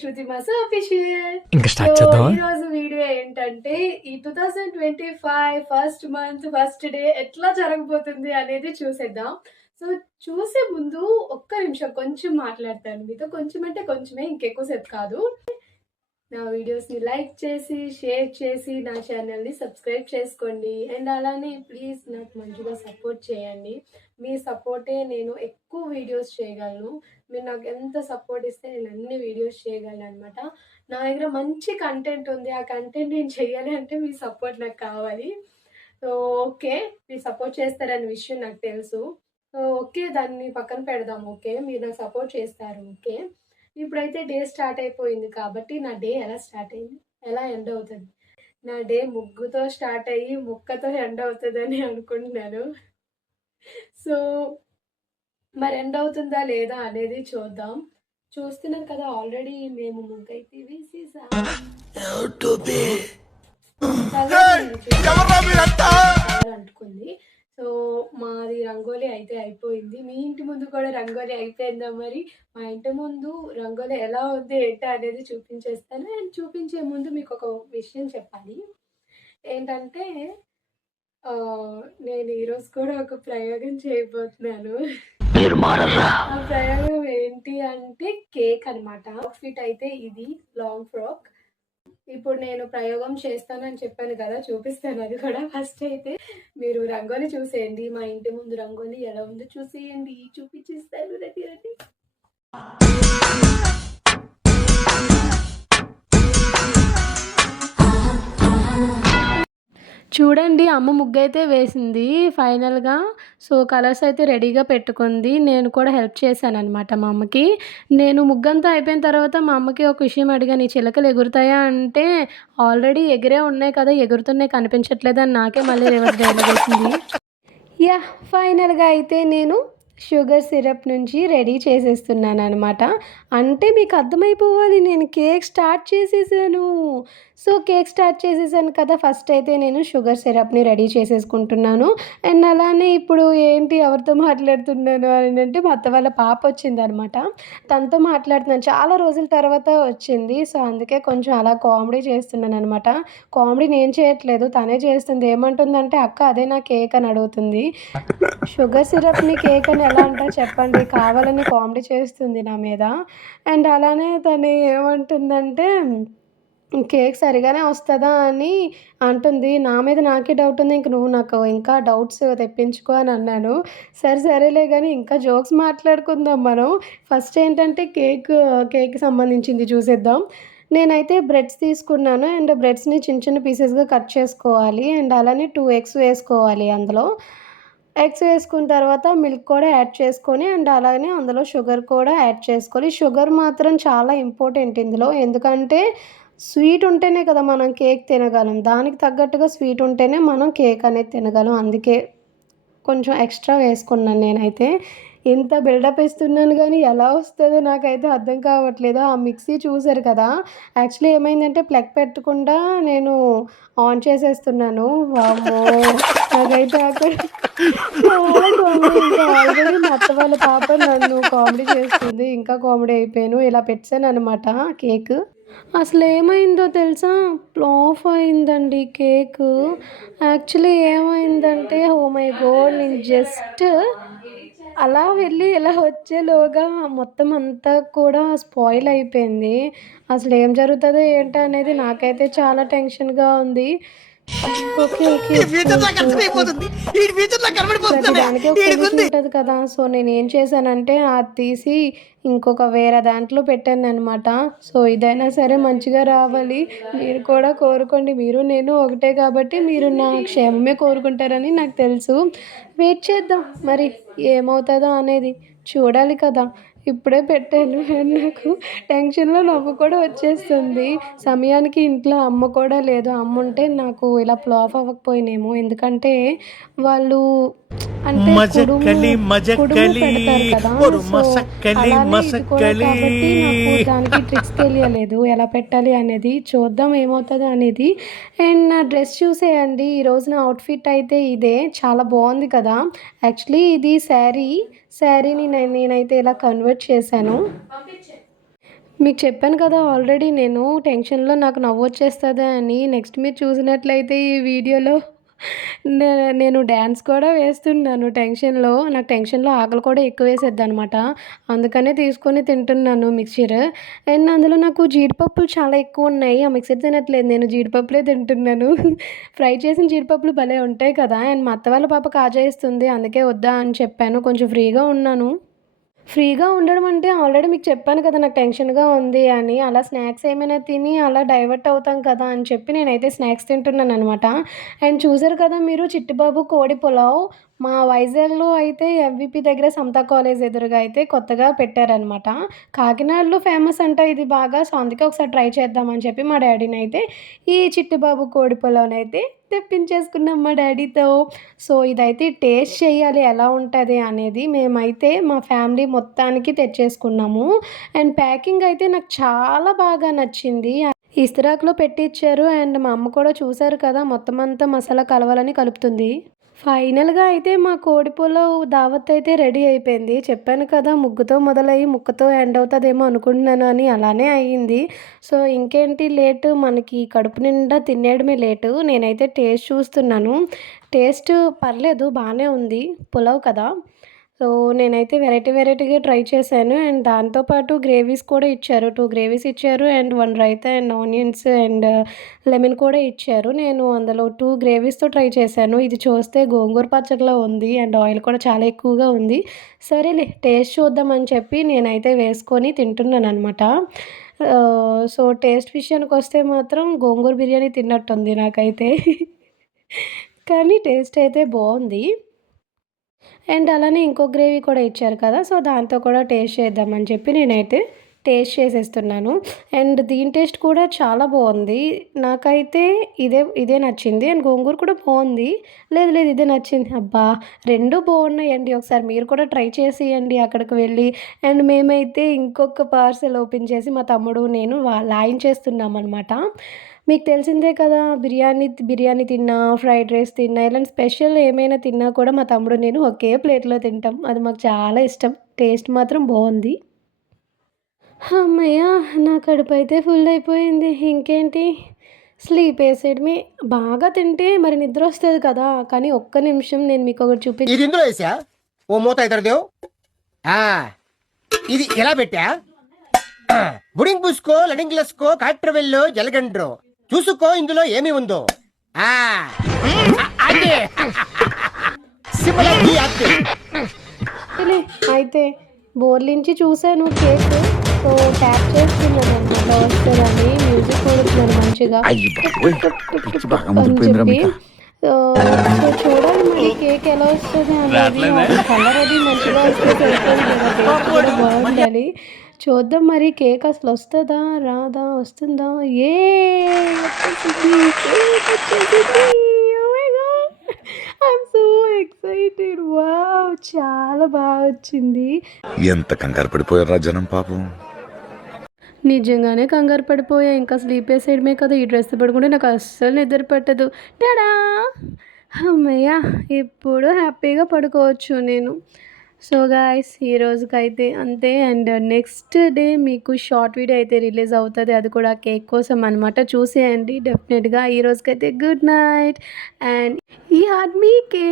శృతి mass official. ఇంకా so start చేద్దామా? ఈరోజు వీడియో ఏంటంటే ఈ 2025 ఫస్ట్ మంత్ ఫస్ట్ డే ఎట్లా జరగబోతుంది అనేది చూసేద్దాం. సో చూసే ముందు ఒక్క నిమిషం కొంచెం మాట్లాడతాను మీతో. కొంచెం అంటే కొంచెమే, ఇంకెక్కువ సేపు కాదు. నా వీడియోస్ని లైక్ చేసి షేర్ చేసి నా ఛానల్ని సబ్స్క్రైబ్ చేసుకోండి. అండ్ అలానే ప్లీజ్ నాకు మంచిగా సపోర్ట్ చేయండి. మీ సపోర్టే నేను ఎక్కువ వీడియోస్ చేయగలను. మీరు నాకు ఎంత సపోర్ట్ ఇస్తే నేను అన్ని వీడియోస్ చేయగలను అనమాట. నా దగ్గర మంచి కంటెంట్ ఉంది. ఆ కంటెంట్ నేను చేయాలి అంటే మీ సపోర్ట్ నాకు కావాలి. సో ఓకే, మీరు సపోర్ట్ చేస్తారనే విషయం నాకు తెలుసు. సో ఓకే, దాన్ని పక్కన పెడదాం. ఓకే, మీరు నాకు సపోర్ట్ చేస్తారు. ఓకే, ఇప్పుడైతే డే స్టార్ట్ అయిపోయింది కాబట్టి నా డే ఎలా స్టార్ట్ అయింది, ఎలా ఎండ్ అవుతుంది? నా డే ముగ్గుతో స్టార్ట్ అయ్యి ముక్కతో ఎండ్ అవుతుందని అనుకుంటున్నాను. సో మరి ఎండ్ అవుతుందా లేదా అనేది చూద్దాం. చూస్తున్నారు కదా, ఆల్రెడీ మేము ముగ్గు అయితే వేసేసాం. అంటుకుంది. సో మాది రంగోలీ అయితే అయిపోయింది. మీ ఇంటి ముందు కూడా రంగోలీ అయిపోయిందా? మరి మా ఇంటి ముందు రంగోలీ ఎలా ఉంది ఏంటో అనేది చూపించేస్తాను. అండ్ చూపించే ముందు మీకు ఒక విషయం చెప్పాలి. ఏంటంటే నేను ఈరోజు కూడా ఒక ప్రయోగం చేయబోతున్నాను. ఆ ప్రయోగం ఏంటి అంటే కేక్ అనమాట. అవుట్ఫిట్ అయితే ఇది లాంగ్ ఫ్రాక్. ఇప్పుడు నేను ప్రయోగం చేస్తానని చెప్పాను కదా, చూపిస్తాను అది కూడా. ఫస్ట్ అయితే మీరు రంగోలి చూసేయండి. మా ఇంటి ముందు రంగోలి ఎలా ఉందో చూసేయండి, చూపించిస్తాను. Ready ready. చూడండి, అమ్మ ముగ్గు అయితే వేసింది ఫైనల్గా. సో కలర్స్ అయితే రెడీగా పెట్టుకుంది. నేను కూడా హెల్ప్ చేశాను అనమాట మా అమ్మకి. నేను ముగ్గంతా అయిపోయిన తర్వాత మా అమ్మకి ఒక విషయం అడిగాను, ఈ చిలకలు ఎగురుతాయా అంటే ఆల్రెడీ ఎగిరే ఉన్నాయి కదా, ఎగురుతున్నాయి కనిపించట్లేదని నాకే మళ్ళీ రివర్స్ డైలాగ్ వేసింది. యా, ఫైనల్గా అయితే నేను షుగర్ సిరప్ నుంచి రెడీ చేసేస్తున్నాను అనమాట. అంటే మీకు అర్థమైపోవాలి, నేను కేక్ స్టార్ట్ చేసేసాను. సో కేక్ స్టార్ట్ చేసేసాను కదా, ఫస్ట్ అయితే నేను షుగర్ సిరప్ని రెడీ చేసేసుకుంటున్నాను. అండ్ అలానే ఇప్పుడు ఏంటి ఎవరితో మాట్లాడుతున్నాను అని అంటే మా అత్త వాళ్ళ పాప వచ్చిందనమాట. తనతో మాట్లాడుతున్నాను, చాలా రోజుల తర్వాత వచ్చింది. సో అందుకే కొంచెం అలా కామెడీ చేస్తున్నాను అనమాట. కామెడీ నేను చేయట్లేదు, తనే చేస్తుంది. ఏమంటుందంటే అక్క అదే నా కేక్ అని అడుగుతుంది. షుగర్ సిరప్ని కేక్ అని ఎలా అంటారు చెప్పండి, కావాలని కామెడీ చేస్తుంది నా మీద. అండ్ అలానే తను ఏమంటుందంటే కేక్ సరిగానే వస్తుందా అని అంటుంది. నా మీద నాకే డౌట్ ఉంది, ఇంక నువ్వు నాకు ఇంకా డౌట్స్ తెప్పించుకో అని అన్నాను. సరేలే కానీ ఇంకా జోక్స్ మాట్లాడుకుందాం మనం. ఫస్ట్ ఏంటంటే కేక్కి సంబంధించింది చూసేద్దాం. నేనైతే బ్రెడ్స్ తీసుకున్నాను. అండ్ బ్రెడ్స్ని చిన్న చిన్న పీసెస్గా కట్ చేసుకోవాలి. అండ్ అలానే 2 ఎగ్స్ వేసుకోవాలి. అందులో ఎగ్స్ వేసుకున్న తర్వాత మిల్క్ కూడా యాడ్ చేసుకొని, అండ్ అలానే అందులో షుగర్ కూడా యాడ్ చేసుకోవాలి. షుగర్ మాత్రం చాలా ఇంపార్టెంట్ ఇందులో. ఎందుకంటే స్వీట్ ఉంటేనే కదా మనం కేక్ తినగలం. దానికి తగ్గట్టుగా స్వీట్ ఉంటేనే మనం కేక్ అనేది తినగలం. అందుకే కొంచెం ఎక్స్ట్రా వేసుకున్నాను నేనైతే. ఇంత బిల్డప్ ఇస్తున్నాను కానీ ఎలా వస్తుందో నాకైతే అర్థం కావట్లేదు. ఆ మిక్సీ చూసారు కదా, యాక్చువల్లీ ఏమైందంటే ప్లగ్ పెట్టకుండా నేను ఆన్ చేసేస్తున్నాను. వామ్మో, నాకైతే అక్కడ చాలా కామెడీ. ఇంకా ఆల్రెడీ మా అత్త వాళ్ళ పాప నన్ను కామెడీ చేస్తుంది, ఇంకా కామెడీ అయిపోయాను. ఇలా పెట్టాననమాట కేక్. అసలేమైందో తెలుసా? ఫ్లాప్ అయిందండి కేకు. యాక్చువల్లీ ఏమైందంటే, ఓ మై గాడ్, నేను జస్ట్ అలా వెళ్ళి ఇలా వచ్చేలోగా మొత్తం అంతా కూడా స్పాయిల్ అయిపోయింది. అసలు ఏం జరుగుతుందో ఏంటో అనేది నాకైతే చాలా టెన్షన్గా ఉంది. ఓకే ప్రతిదానికి ఒక సొల్యూషన్ ఉంటుంది కదా. సో నేను ఏం చేశానంటే అది తీసి ఇంకొక వేరే దాంట్లో పెట్టాననమాట. సో ఇదైనా సరే మంచిగా రావాలి, మీరు కూడా కోరుకోండి. మీరు నేను ఒకటే కాబట్టి మీరు నా క్షేమమే కోరుకుంటారని నాకు తెలుసు. వెయిట్ చేద్దాం మరి ఏమవుతుందో అనేది, చూడాలి కదా. ఇప్పుడే పెట్టాను అండ్ నాకు టెన్షన్లో నవ్వు కూడా వచ్చేస్తుంది. సమయానికి ఇంట్లో అమ్మ కూడా లేదు. అమ్మ ఉంటే నాకు ఇలా ఫ్లాప్ అవ్వకపోయినేమో. ఎందుకంటే వాళ్ళు అంటే కుడుము పెడతారు కదా. సో అలానే ఇది కూడా కాబట్టి నాకు దానికి ట్రిక్స్ తెలియలేదు ఎలా పెట్టాలి అనేది. చూద్దాం ఏమవుతుందో అనేది. అండ్ నా డ్రెస్ చూసేయండి, ఈరోజు నా అవుట్ఫిట్ అయితే ఇదే. చాలా బాగుంది కదా. యాక్చువల్లీ ఇది శారీని నేనైతే ఇలా కన్వర్ట్ చేశాను. మీకు చెప్పాను కదా ఆల్రెడీ నేను టెన్షన్‌లో నాకు నవ్వొచ్చేస్తది అని. నెక్స్ట్ మీరు చూసినట్లయితే ఈ వీడియోలో నే నేను డాన్స్ కూడా వేస్తున్నాను టెన్షన్‌లో. నాకు టెన్షన్‌లో ఆకలి కూడా ఎక్కువేసేద్దనమాట. అందుకనే తీసుకొని తింటున్నాను మిక్చర్. అండ్ అందులో నాకు జీడిపప్పులు చాలా ఎక్కువున్నాయి. ఆ మిక్చర్ తినట్లేదు నేను జీడిపప్పులే తింటున్నాను. ఫ్రై చేసిన జీడిపప్పులు భలే ఉంటాయి కదా! అండ్ మా అత్త వాళ్ళ పాప కాజా ఇస్తుంది. అందుకే వద్దా అని చెప్పాను. కొంచెం ఫ్రీగా ఉన్నాను. ఫ్రీగా ఉండడం అంటే ఆల్రెడీ మీకు చెప్పాను కదా! నాకు టెన్షన్‌గా ఉంది అని. అలా స్నాక్స్ ఏమైనా తిని అలా డైవర్ట్ అవుతాం కదా! అని చెప్పి నేనైతే స్నాక్స్ తింటున్నాననమాట. అండ్ చూసారు కదా మీరు చిట్టిబాబు కోడి పులావ్ మా వైజాగ్‌లో అయితే ఎంవీపీ దగ్గర సమతా కాలేజ్ ఎదురుగా అయితే కొత్తగా పెట్టారనమాట. కాకినాడలో ఫేమస్ అంట ఇది బాగా. సో, అందుకే ఒకసారి ట్రై చేద్దామని చెప్పి మా డ్యాడీనైతే ఈ చిట్టిబాబు కోడి పులావ్‌నైతే తెప్పించేసుకున్నాం మా డ్యాడీతో. సో, ఇదైతే టేస్ట్ చేయాలి ఎలా ఉంటది అనేది. మేమైతే మా ఫ్యామిలీ మొత్తానికి తెచ్చేసుకున్నాము. అండ్ ప్యాకింగ్ అయితే నాకు చాలా బాగా నచ్చింది. ఇస్తరాకులో పెట్టిచ్చారు. అండ్ మా అమ్మ కూడా చూసారు కదా! మొత్తం అంతా మసాలా కలవాలని కలుపుతుంది. ఫైనల్‌గా అయితే మా కోడి పులావ్ దావత్ అయితే రెడీ అయిపోయింది. చెప్పాను కదా! ముగ్గుతో మొదలయ్యి ముక్కతో ఎండ్ అవుతదేమో అనుకుంటున్నాను అని అలానే అయింది. సో, ఇంకేంటి లేటు మనకి కడుపు నిండా తినేయడమే లేటు. నేనైతే టేస్ట్ చూస్తున్నాను. టేస్ట్ పర్లేదు బానే ఉంది. పులావ్ కదా! సో, నేనైతే వెరైటీగా ట్రై చేశాను. అండ్ దాంతో పాటు గ్రేవీస్ కూడా ఇచ్చారు. 2 గ్రేవీస్ ఇచ్చారు. And 1 raita and onions and lemon కూడా ఇచ్చారు. నేను అందులో 2 గ్రేవీస్‌తో ట్రై చేశాను. ఇది చూస్తే గోంగూర పచ్చడిలా ఉంది. అండ్ ఆయిల్ కూడా చాలా ఎక్కువగా ఉంది. సరేలే టేస్ట్ చూద్దామని చెప్పి నేనైతే వేసుకొని తింటున్నాననమాట. సో, టేస్ట్ విషయానికొస్తే మాత్రం గోంగూర బిర్యానీ తిన్నట్టుంది నాకైతే. కానీ టేస్ట్ అయితే బావుంది. అండ్ అలానే ఇంకో గ్రేవీ కూడా ఇచ్చారు కదా! సో, దాంతో కూడా టేస్ట్ చేద్దామని చెప్పి నేనైతే టేస్ట్ చేసేస్తున్నాను. అండ్ దీని టేస్ట్ కూడా చాలా బావుంది. నాకైతే ఇదే నచ్చింది. అండ్ గోంగూర కూడా బావుంది. లేదు ఇదే నచ్చింది. అబ్బా! 2 బావున్నాయండి. ఒకసారి మీరు కూడా ట్రై చేసేయండి అక్కడికి వెళ్ళి. అండ్ మేమైతే ఇంకొక పార్సెల్ ఓపెన్ చేసి మా తమ్ముడు, నేను లాగించేస్తున్నామనమాట. మీకు తెలిసిందే కదా! బిర్యానీ తిన్నా, ఫ్రైడ్ రైస్ తిన్నా, ఇలాంటి స్పెషల్ ఏమైనా తిన్నా కూడా మా తమ్ముడు, నేను ఒకే ప్లేట్‌లో తింటాం. అది మాకు చాలా ఇష్టం. టేస్ట్ మాత్రం బావుంది. హమ్మయ్య! నా కడుపైతే ఫుల్ అయిపోయింది. ఇంకేంటి స్లీపేసేయడమే. బాగా తింటే మరి నిద్రొస్తది కదా! కానీ ఒక్క నిమిషం నేను మీకొకటి ఇది ఇందులో వేసా ఓ మూత ఇతరదేవు ఆ ఇది ఎలా పెట్టా బుడింగ్ పూసుకో లడింగ్ లస్కో కాట్ర వెళ్ళు జలగండ్రో చూసుకో ఇందులో ఏమి ఉందో ఆ అదే సింబల్ అది చూపిలే అయితే బోర్లించి చూసాను కేకు. సో, ట్యాప్ చేస్తున్నాననమాట వస్తదని. మ్యూజిక్ కొడుతున్నాను మంచిగా. అయ్య టుక్ బాబోయ్! టుక్ టుక్ టుక్ పిచ్చి టుక్ బాగా టుక్ అని ముదిరిపోయిందిరా చెప్పి మీకు. సో, చూడాలి మరి కేక్ ఎలా వస్తది అనేది. కలర్ అది మంచిగా వస్తే సరిపోదు కదా! టేస్ట్ కూడా బావుండాలి. చూద్దాం మరి కేక్ అసలు వస్తదా? రాదా? వస్తుందా? వచ్చేసింది. కేక్ వచ్చేసింది. Oh my God! I'm so excited. Wow! చాలా వచ్చింది. ఎంత కంగారు పడిపోయారా జనం పాపం. నిజంగానే కంగారు పడిపోయా. ఇంకా స్లీపేసేయడమే కదా! ఈ డ్రెస్ పడుకుంటే నాకు అస్సలు నిద్ర పట్టదు. టాడా! హమ్మయ్య! ఇప్పుడు హ్యాపీగా పడుకోవచ్చు నేను. సో, గాయ్స్ ఈ రోజుకైతే అంతే. అండ్ నెక్స్ట్ డే మీకు షార్ట్ వీడియో అయితే రిలీజ్ అవుతది. అది కూడా కేక్ కోసం అనమాట. చూసేయండి డెఫినెట్‌గా. ఈ రోజుకైతే గుడ్ నైట్. అండ్ ఈ హార్ట్ మీకే.